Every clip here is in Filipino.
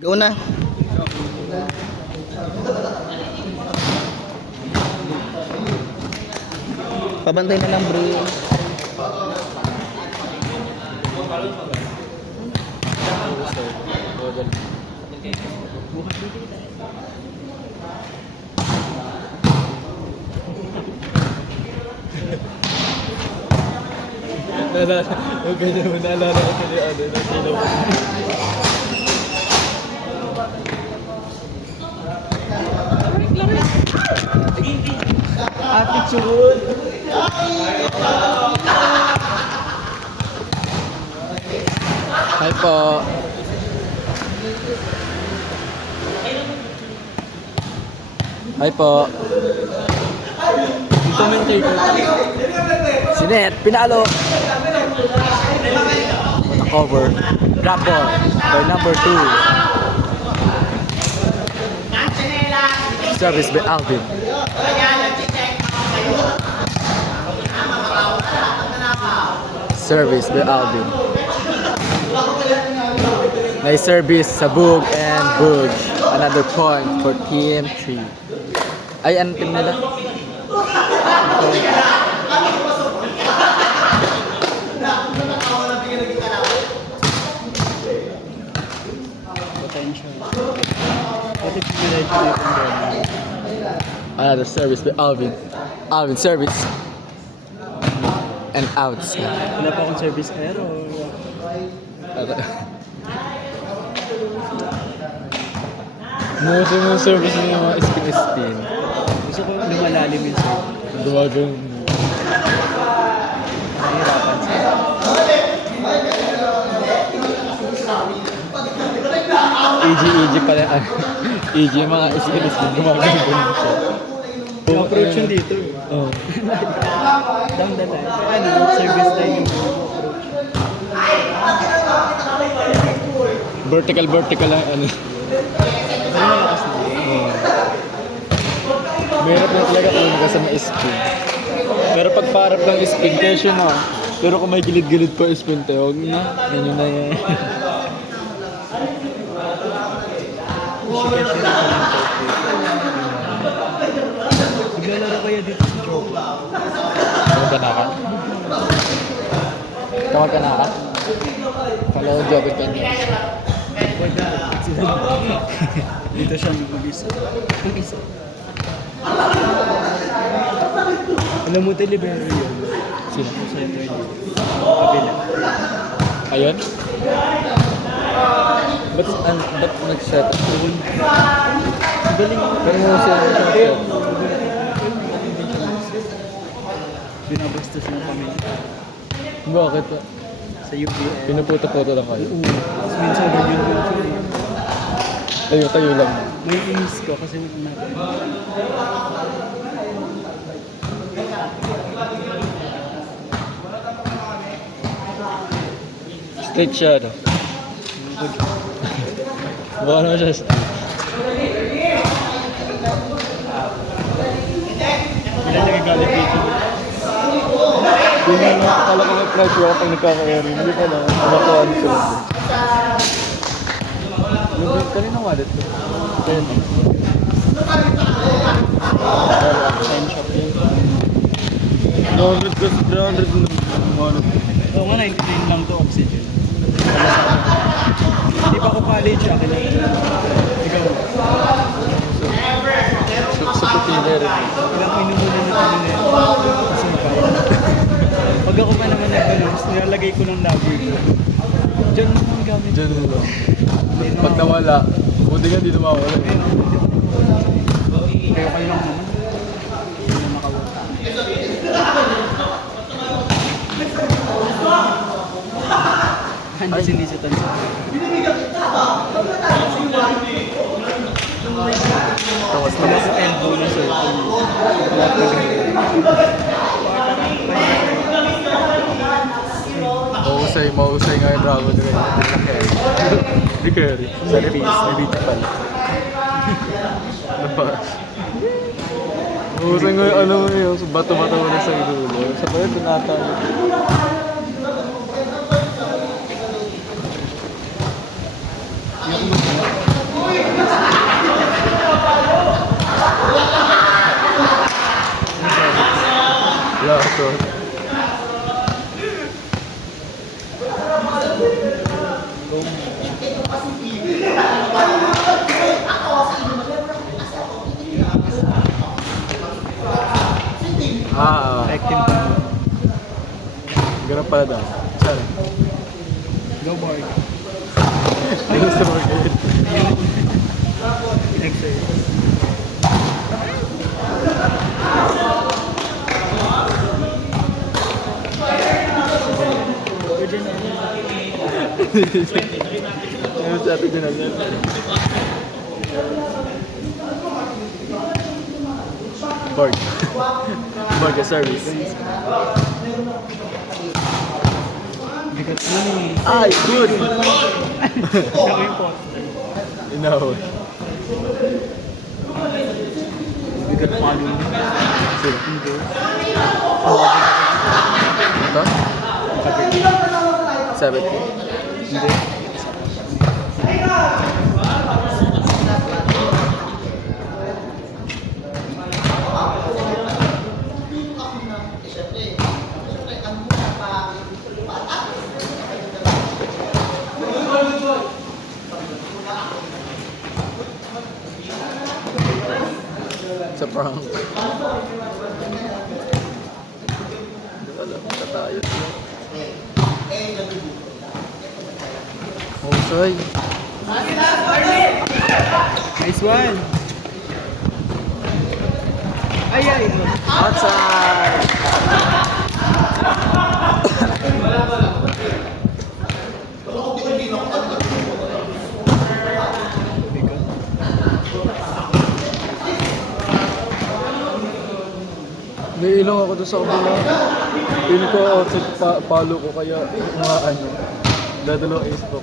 Go na. Pabantay na lang, bro. Ganyan mo, naalala ko tuloy ng sino. Attitude. Hi po. Hi po. Commentator. Si Net, pinalo. Cover. Drop ball by number 2. Service by Alvin. Service by Alvin. Nice service sa Bug and Buj. Another point for team 3. Ay, anong team nila? Potential. What if you like to Another service by Alvin. Alvin service. And outs. wala pa akong service pero Muso mo service niya yung mga spin-spin. gusto ko lumalalim yung service. Dumagang. Nahihirapan siya. EG pala. EG yung mga spin-spin. Dumagang ganun siya. Yung approach yun dito. Oh. Down the line. Ano, service line yung approach. Vertical lang ano. Pero malakas na. Mahirap na talaga kung ka sa mga spin. Pero pag parap ng spin, kesyo na. Pero kung may gilid-gilid pa spin tayo, huwag na. Yan yun na yan. Kasi na lang. Naglalaro kaya dito sa Joe. Tawag ka na ka? Tawag ka na ka? Follow job it kan. Pwede. Dito siya mag-isa. Mag-isa. Alam mo, Telibero yun. Sino? Sa ito yun. Kabila. Ayun? Ba't nag-set up? Galing mo. Pero mo siya nag-set. Binabastos ng pamilya. Bakit? Sa UPN. Pinuputo-puto lang kayo. Oo. Tapos minsan ganyan ko siya. Tayo lang. May inis ko kasi natin. Straight siya, no? Baka naman siya straight. Ilan nagagalit dito? Hindi na akala ko may pressure ako pag nagkaka-airing. Hindi pala. Nakakuha ni Sir. Kanina wallet ko. Kaya na. Time shop yun. 300 kasi 300 na wallet ko. Oo nga, 99 lang to oxygen. Hindi pa ako college, akin lang. Ikaw, Sa Putiner. ilang minumuli na kami na kasi mapayat. Pag ako pa naman nag-balance, nilalagay ko ng lover ko. Diyan mo ang gamit. Diyan na lang. Pag nawala, buti nga hindi mawala. Kaya kayo lang naman. Hindi na makawala. Handa sinisitan sa Tawas wala sa elbow na sir. Lahat na ganyan. Mahusay nga yung Dragon Red. Hindi carry. Sa repeat, may beat pala. Nabas. Mahusay nga yung ano yun, bato-bato mo na sa idulo. Sa bayan, pinatalo. Yung Ito. Acting pa. Ganun pala daw. Sorry. Go boy. Gusto mo kayo. Exercise. Pwede na. Ano sa atin din natin? Borg. Borg service. Bigat na eh. Ay, good! Ako yung poster. Inaw. Bigat pa yun. Sige. Hindi. Ito? Kapit. 70. Hindi. Sa prank. Alam ka tayo. Oh, soy. Nice one. Ay, ay. Outside! May ilong ako doon sa kabila. Pili ko outside palo ko kaya mga ano. Dadalawang ace ko.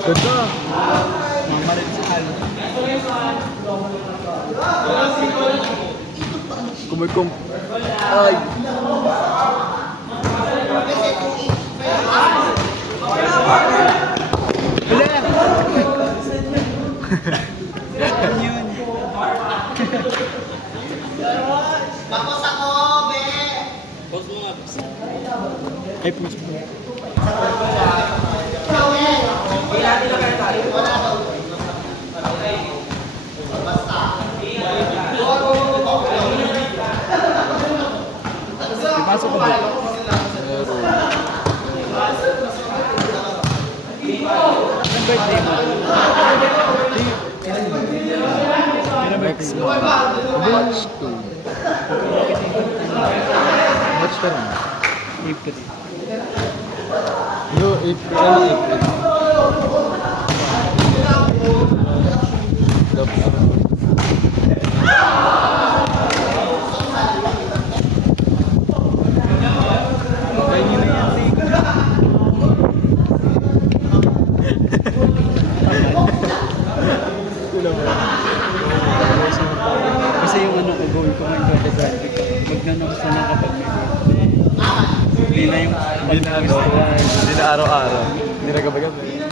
Ganda! Mamalit sa ano. Kumikom... Ay! Wala! Ano yun? Tapos ako, be! Ay, puso po. Ipasok ko ba? Meron. Anong birthday mo? Next month. March 2. March ka na. April. No, April. Ano April? Ay, nyo na yan, Sig. Kasi yung ano ko, goal ko ngayon 2020 magnanong sana kapag may birthday. Hindi na yung pag-gustuhan. Hindi na araw-araw. Hindi na gabi-gabi.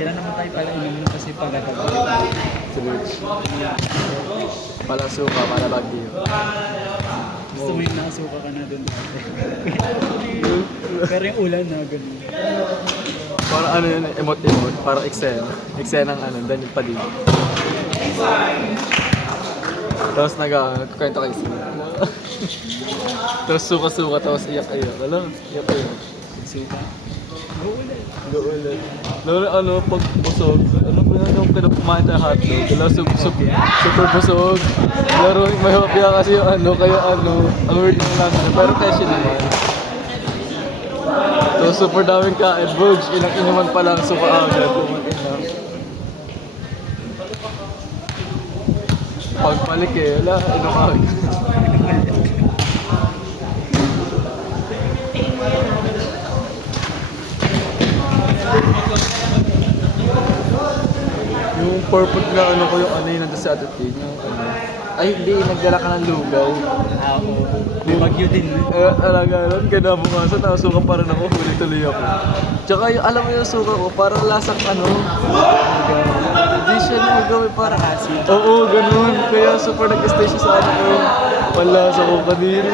Kailan naman tayo pala inumin kasi pagkatabi. Tuloy. Palang suka, para bagyo. Gusto mo yung nakasuka ka na doon dati. Pero yung ulan na, ganun. Parang ano yun, emote-emote. Parang eksena. Eksena ng ano, Daniel Padilla. Tapos nag-kwento kayo sila. Tapos suka-suka, tapos iyak-iyak. Alam, iyak-iyak. Suka. Uulan. Gaulan. Lalo ano, pag busog, ano ba yung pinapumain tayo hotdog? Lalo super busog. Laro, may hopya kasi yung ano, kaya ano, ang weird na lang. Pero kasi naman. So super daming kain, bugs, ilang inuman pa lang, suka agad, kumain na. Pagpalik eh, wala, inom agad. Yung purpose na ano ko yung ano yun nandun sa atin, yung ano. Ay hindi, nagdala ka ng lugaw. Oo. May bagyo din. Alaga nun, kinabukasan, nasuka pa rin ako, huli tuloy ako. Tsaka yung, alam mo yung suka ko, parang lasang ano. Hindi siya lugaw, parang asin. Oo, ganun. Kaya super nag-stay siya sa ano ko. Panlasa ko, kadiri.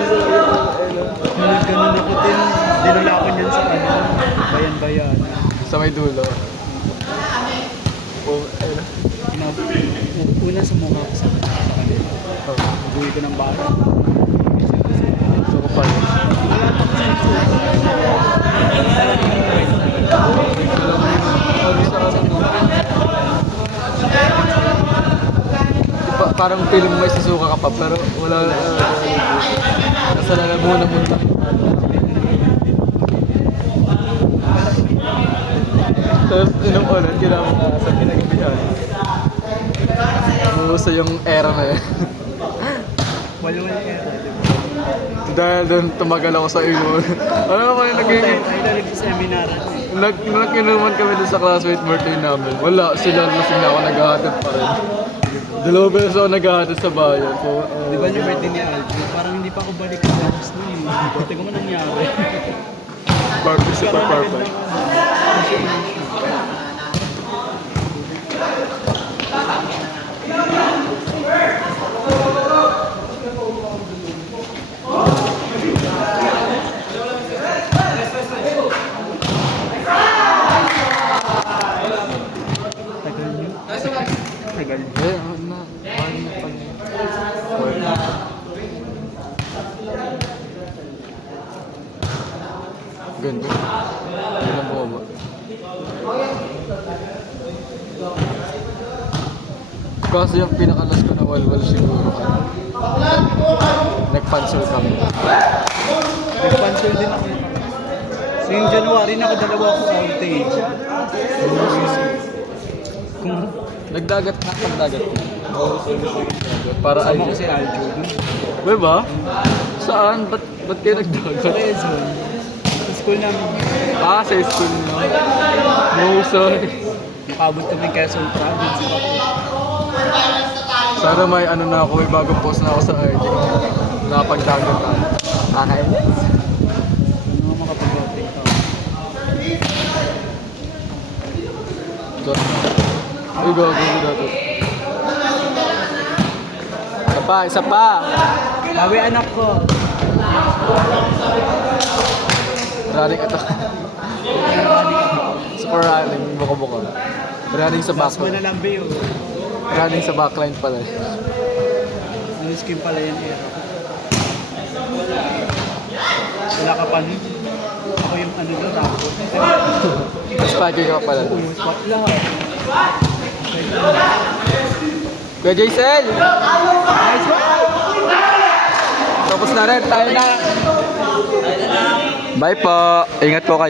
Ganun ako din. Dinala ko niyan sa ano. Bayan-bayan. Sa may dulo. Oh, ayun. Una sumuka ko sa kanila. Oh, Uwi ko ng bahay. so ko pala. Parang feeling mo may susuka ka pa, pero wala na. Nasa lalamunan mo na. Tapos inong ulan, kailangan mo sa pinagbihan. Umuuso yung era na yun. Wala-wala kaya. Dahil doon tumagal ako sa ilon. Ano naman yung naging... Tayo talaga sa seminar. Nag-inuman kami doon sa classmate birthday namin. Wala, sila lasing na ako, naghahatid pa rin. Dalawang beses ako naghahatid sa bayan. So, Di ba yung birthday ni Aljo? Parang hindi pa ako balik sa labas na eh. Buti ko man nangyari. perfect, super perfect. Tagal nyo. Tagal nyo. Eh, ano na. Ano na pala. Ganda. Ganda mo ba? Kasi yung pinakalas ko na walwal siguro ka. Nag-cancel kami. Nag-cancel din ako. So yung January, nakadalawa ako outage. Kung Nagdagat na, pagdagat. Para ay... sama ko si Aljo dun. Diba? Saan? Ba't kayo nagdagat? Sa Quezon. Sa school namin. Ah, sa school nyo. No, sorry. Nakabot kami Quezon Province. Sana may ano na ako, may bagong post na ako sa IG. Nakapagdagat na. Nakakainis. Ano nga makapag-outing ka? Ay, gago dito. Isa pa. Bawi anak ko. Running ito. Super running, buka-buka. Running sa Mas mo backline. na lang ba yun? Running sa backline pala. Ano skin pala yan eh. Wala ka pa nun. Ako yung ano doon tapos. Spiker ka pala. Spot lahat. Kuya Jaisel! Nice one! Tapos na rin, tayo na. Bye po. Ingat po kayo.